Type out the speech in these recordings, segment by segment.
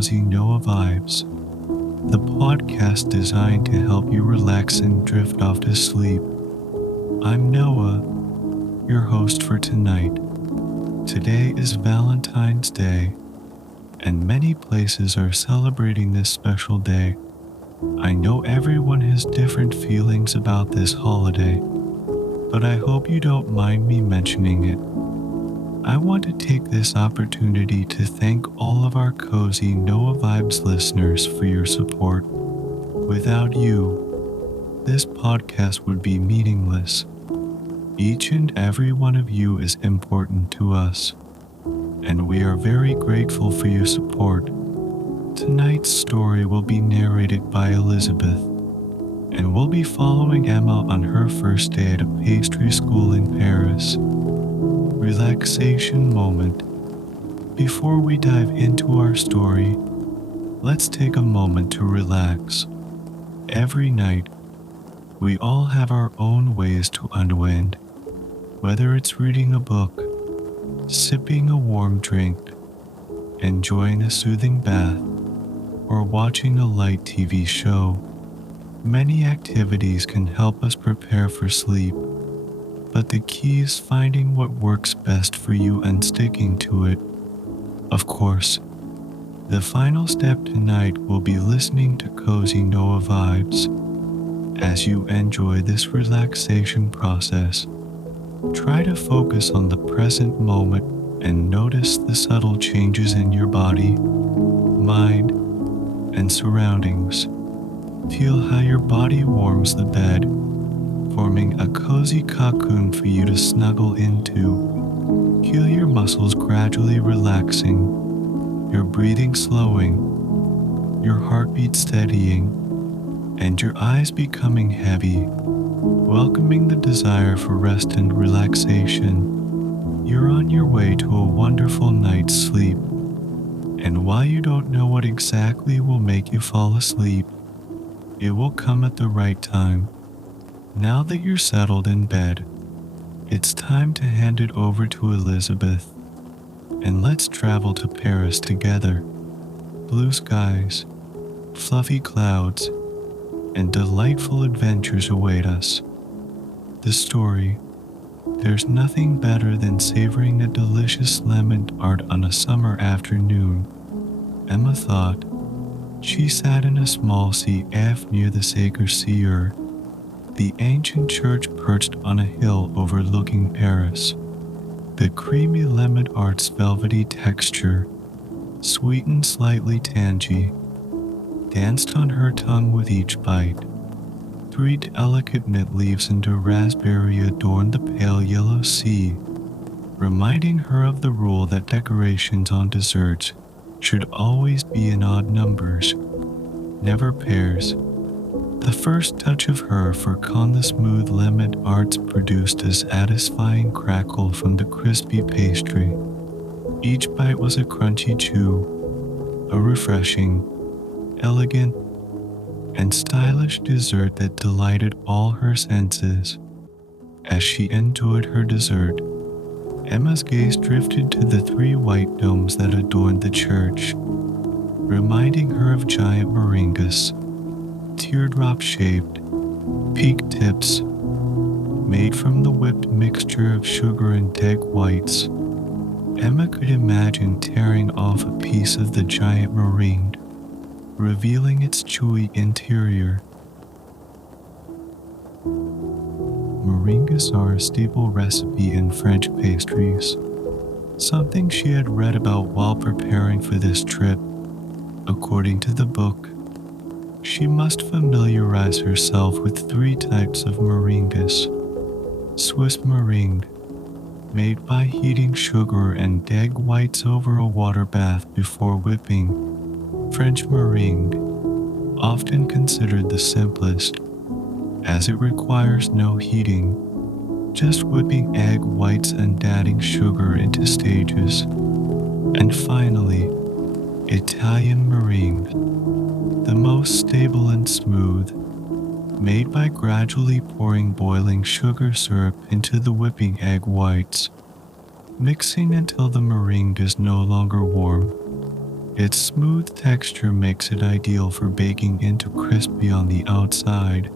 Cozy Noah Vibes, the podcast designed to help you relax and drift off to sleep. I'm Noah, your host for tonight. Today is Valentine's Day, and many places are celebrating this special day. I know everyone has different feelings about this holiday, but I hope you don't mind me mentioning it. I want to take this opportunity to thank all of our Cozy Noah Vibes listeners for your support. Without you, this podcast would be meaningless. Each and every one of you is important to us, and we are very grateful for your support. Tonight's story will be narrated by Elizabeth, and we'll be following Emma on her first day at a pastry school in Paris. Relaxation moment. Before we dive into our story, let's take a moment to relax. Every night, we all have our own ways to unwind, whether it's reading a book, sipping a warm drink, enjoying a soothing bath, or watching a light TV show. Many activities can help us prepare for sleep, but the key is finding what works best for you and sticking to it. Of course, the final step tonight will be listening to Cozy Noah Vibes. As you enjoy this relaxation process, try to focus on the present moment and notice the subtle changes in your body, mind, and surroundings. Feel how your body warms the bed, forming a cozy cocoon for you to snuggle into. Feel your muscles gradually relaxing, your breathing slowing, your heartbeat steadying, and your eyes becoming heavy, welcoming the desire for rest and relaxation. You're on your way to a wonderful night's sleep, and while you don't know what exactly will make you fall asleep, it will come at the right time. Now that you're settled in bed, it's time to hand it over to Elizabeth, and let's travel to Paris together. Blue skies, fluffy clouds, and delightful adventures await us. The story: there's nothing better than savoring a delicious lemon tart on a summer afternoon, Emma thought. She sat in a small caf near the Sacre Coeur, the ancient church perched on a hill overlooking Paris. The creamy lemon tart's velvety texture, sweet and slightly tangy, danced on her tongue with each bite. 3 delicate mint leaves and a raspberry adorned the pale yellow sea, reminding her of the rule that decorations on desserts should always be in odd numbers, never pairs. The first touch of her on the smooth lemon tarts produced a satisfying crackle from the crispy pastry. Each bite was a crunchy chew, a refreshing, elegant, and stylish dessert that delighted all her senses. As she enjoyed her dessert, Emma's gaze drifted to the 3 white domes that adorned the church, reminding her of giant moringas, teardrop-shaped, peak tips, made from the whipped mixture of sugar and egg whites. Emma could imagine tearing off a piece of the giant meringue, revealing its chewy interior. Meringues are a staple recipe in French pastries, something she had read about while preparing for this trip. According to the book, she must familiarize herself with 3 types of meringues: Swiss meringue, made by heating sugar and egg whites over a water bath before whipping; French meringue, often considered the simplest, as it requires no heating, just whipping egg whites and adding sugar into stages; and finally, Italian meringue, the most stable and smooth, made by gradually pouring boiling sugar syrup into the whipping egg whites, mixing until the meringue is no longer warm. Its smooth texture makes it ideal for baking into crispy on the outside,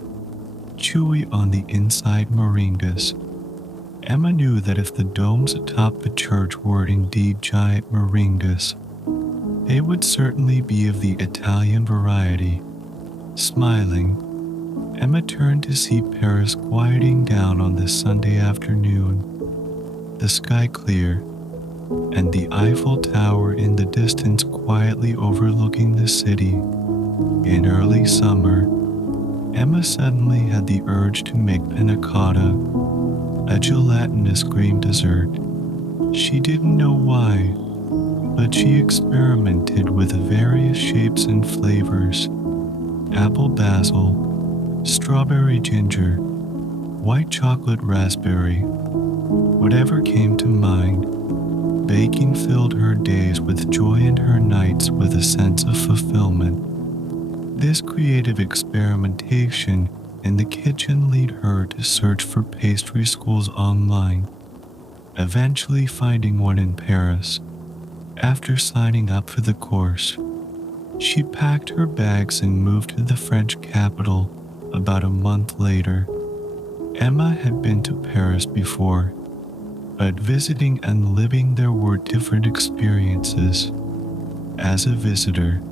chewy on the inside meringues. Emma knew that if the domes atop the church were indeed giant meringues, they would certainly be of the Italian variety. Smiling, Emma turned to see Paris quieting down on this Sunday afternoon, the sky clear, and the Eiffel Tower in the distance quietly overlooking the city. In early summer, Emma suddenly had the urge to make panna cotta, a gelatinous cream dessert. She didn't know why, but she experimented with various shapes and flavors: apple basil, strawberry ginger, white chocolate raspberry. Whatever came to mind, baking filled her days with joy and her nights with a sense of fulfillment. This creative experimentation in the kitchen led her to search for pastry schools online, eventually finding one in Paris. After signing up for the course, she packed her bags and moved to the French capital about a month later. Emma had been to Paris before, but visiting and living there were different experiences. As a visitor,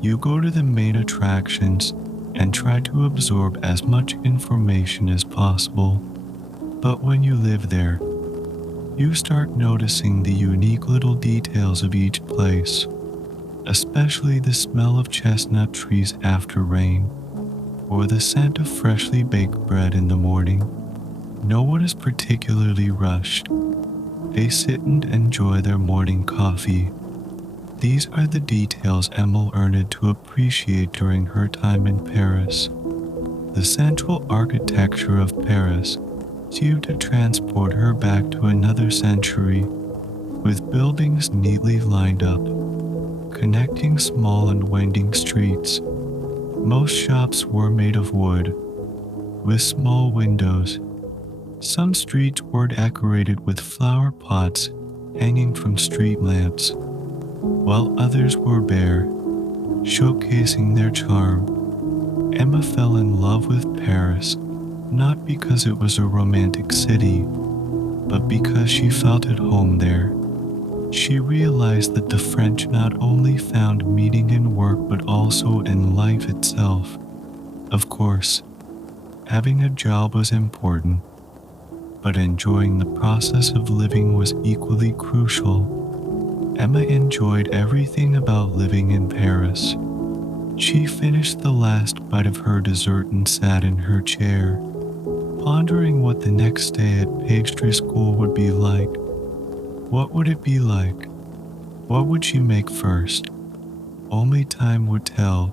you go to the main attractions and try to absorb as much information as possible. But when you live there, you start noticing the unique little details of each place, especially the smell of chestnut trees after rain, or the scent of freshly baked bread in the morning. No one is particularly rushed. They sit and enjoy their morning coffee. These are the details Emma learned to appreciate during her time in Paris. The central architecture of Paris seemed to transport her back to another century, with buildings neatly lined up, connecting small and winding streets. Most shops were made of wood, with small windows. Some streets were decorated with flower pots hanging from street lamps, while others were bare, showcasing their charm. Emma fell in love with Paris, not because it was a romantic city, but because she felt at home there. She realized that the French not only found meaning in work but also in life itself. Of course, having a job was important, but enjoying the process of living was equally crucial. Emma enjoyed everything about living in Paris. She finished the last bite of her dessert and sat in her chair, pondering what the next day at pastry school would be like. What would it be like? What would she make first? Only time would tell.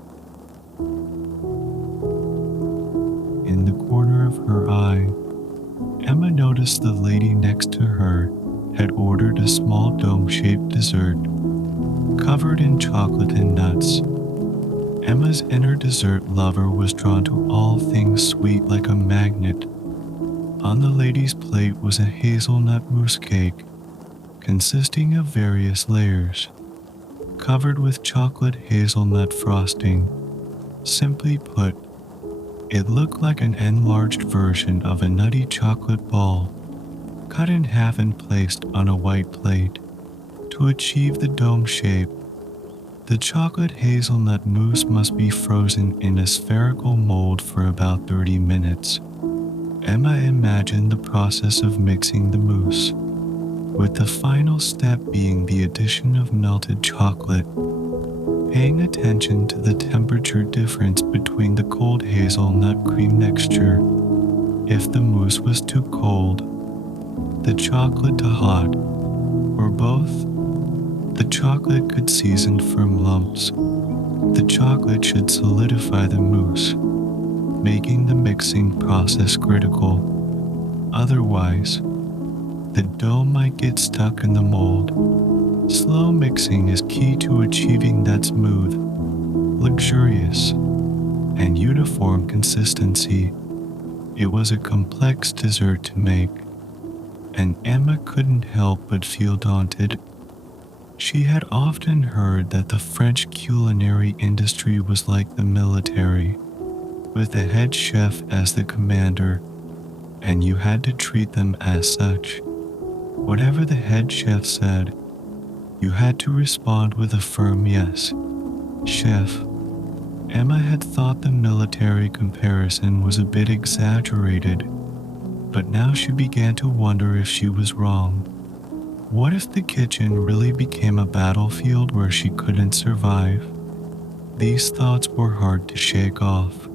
In the corner of her eye, Emma noticed the lady next to her had ordered a small dome-shaped dessert, covered in chocolate and nuts. Emma's inner dessert lover was drawn to all things sweet like a magnet. On the lady's plate was a hazelnut mousse cake, consisting of various layers, covered with chocolate hazelnut frosting. Simply put, it looked like an enlarged version of a nutty chocolate ball, cut in half and placed on a white plate. To achieve the dome shape, the chocolate hazelnut mousse must be frozen in a spherical mold for about 30 minutes. Emma imagined the process of mixing the mousse, with the final step being the addition of melted chocolate, paying attention to the temperature difference between the cold hazelnut cream mixture. If the mousse was too cold, the chocolate too hot, or both, the chocolate could season firm lumps. The chocolate should solidify the mousse, making the mixing process critical. Otherwise, the dough might get stuck in the mold. Slow mixing is key to achieving that smooth, luxurious, and uniform consistency. It was a complex dessert to make, and Emma couldn't help but feel daunted. She had often heard that the French culinary industry was like the military, with the head chef as the commander, and you had to treat them as such. Whatever the head chef said, you had to respond with a firm yes. Chef. Emma had thought the military comparison was a bit exaggerated, but now she began to wonder if she was wrong. What if the kitchen really became a battlefield where she couldn't survive? These thoughts were hard to shake off,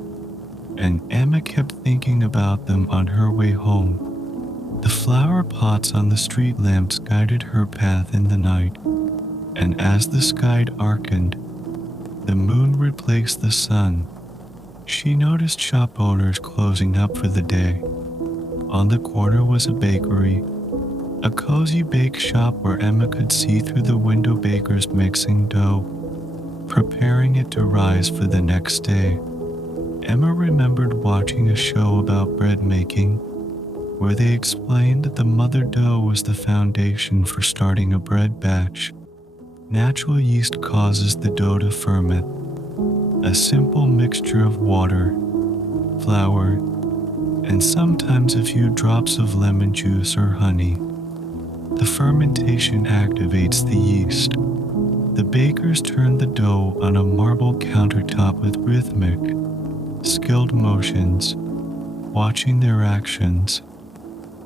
and Emma kept thinking about them on her way home. The flower pots on the street lamps guided her path in the night, and as the sky darkened, the moon replaced the sun. She noticed shop owners closing up for the day. On the corner was a bakery, a cozy bake shop where Emma could see through the window bakers mixing dough, preparing it to rise for the next day. Emma remembered watching a show about bread making, where they explained that the mother dough was the foundation for starting a bread batch. Natural yeast causes the dough to ferment, a simple mixture of water, flour, and sometimes a few drops of lemon juice or honey. The fermentation activates the yeast. The bakers turn the dough on a marble countertop with rhythmic, skilled motions, watching their actions.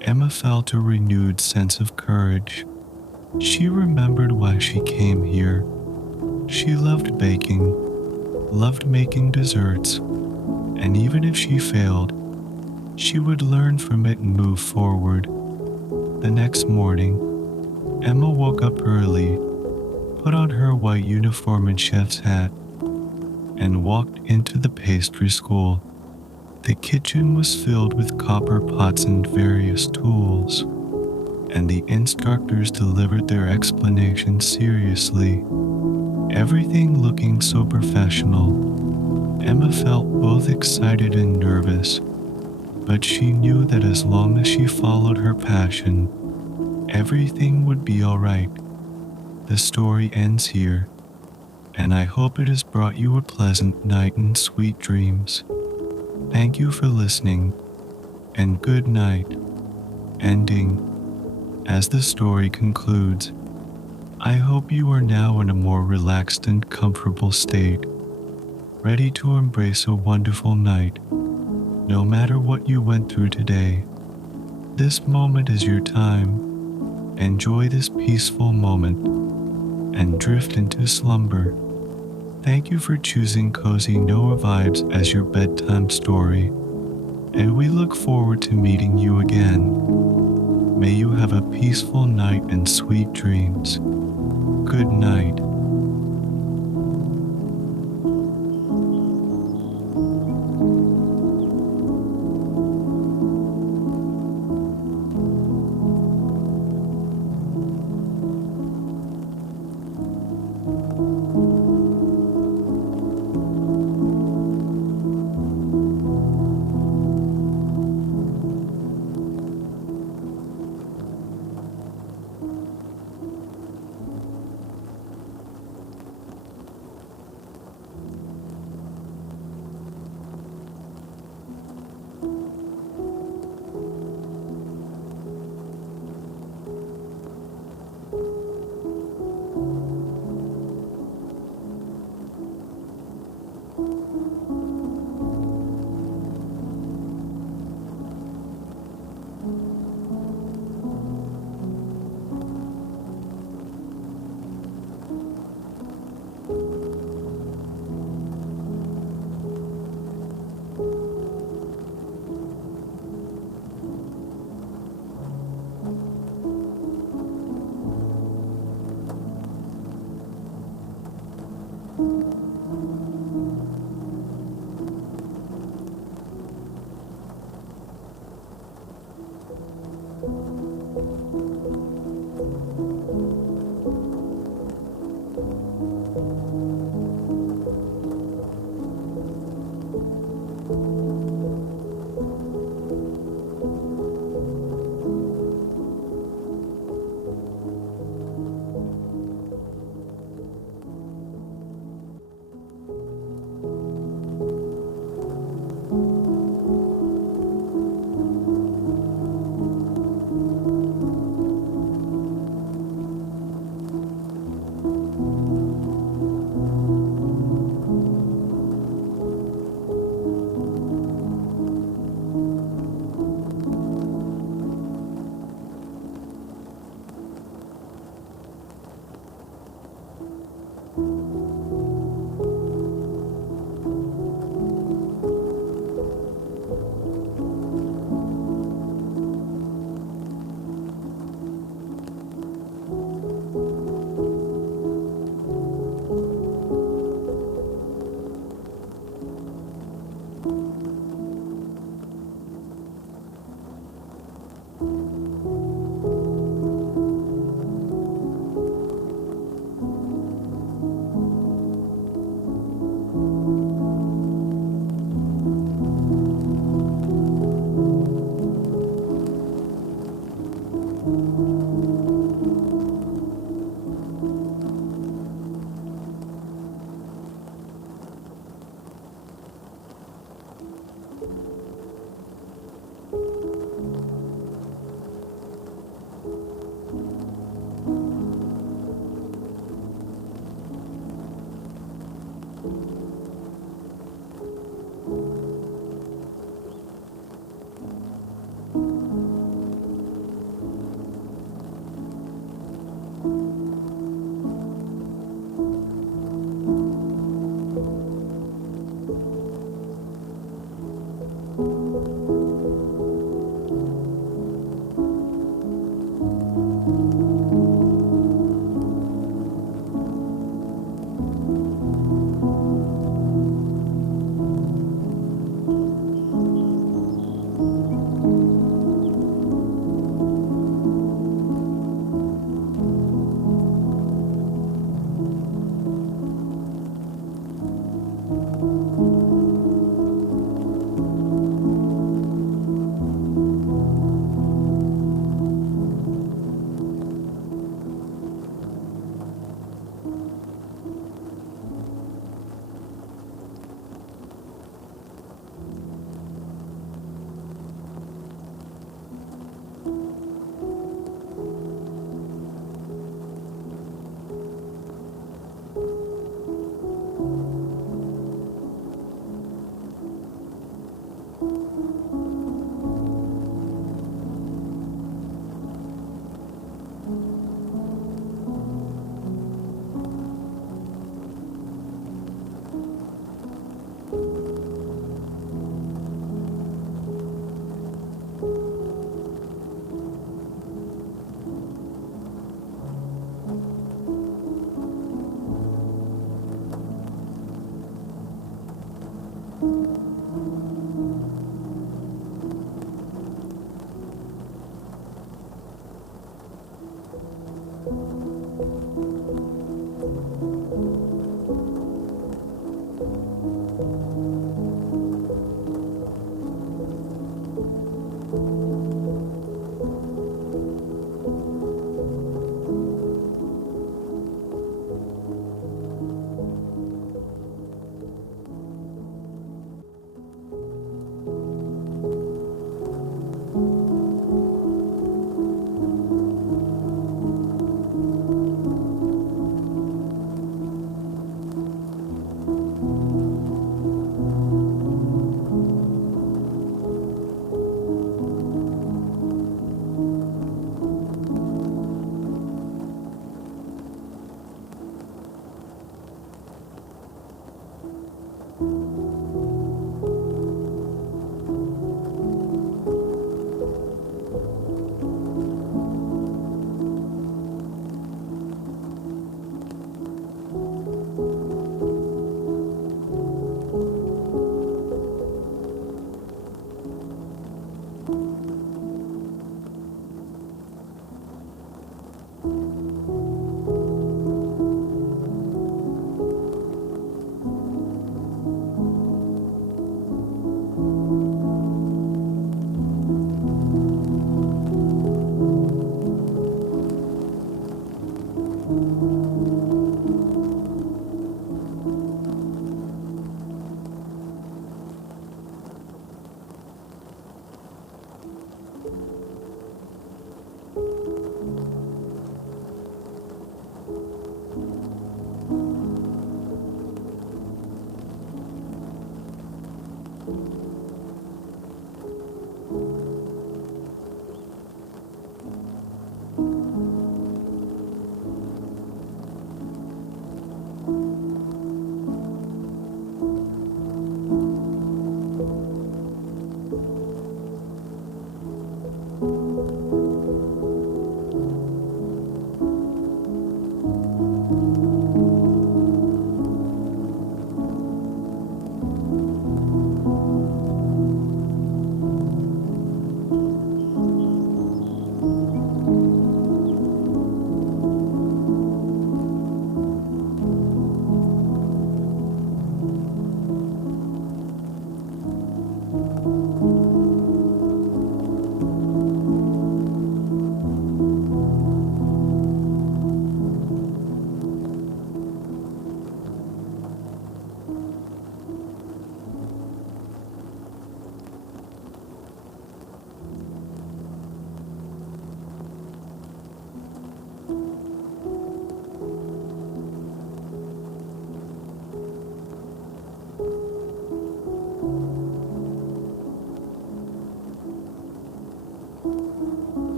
Emma felt a renewed sense of courage. She remembered why she came here. She loved baking, loved making desserts, and even if she failed, she would learn from it and move forward. The next morning, Emma woke up early, put on her white uniform and chef's hat, and walked into the pastry school. The kitchen was filled with copper pots and various tools, and the instructors delivered their explanations seriously, everything looking so professional. Emma felt both excited and nervous, but she knew that as long as she followed her passion, everything would be all right. The story ends here, and I hope it has brought you a pleasant night and sweet dreams. Thank you for listening, and good night. Ending. As the story concludes, I hope you are now in a more relaxed and comfortable state, ready to embrace a wonderful night. No matter what you went through today, this moment is your time. Enjoy this peaceful moment and drift into slumber. Thank you for choosing Cozy Noah Vibes as your bedtime story, and we look forward to meeting you again. May you have a peaceful night and sweet dreams. Good night.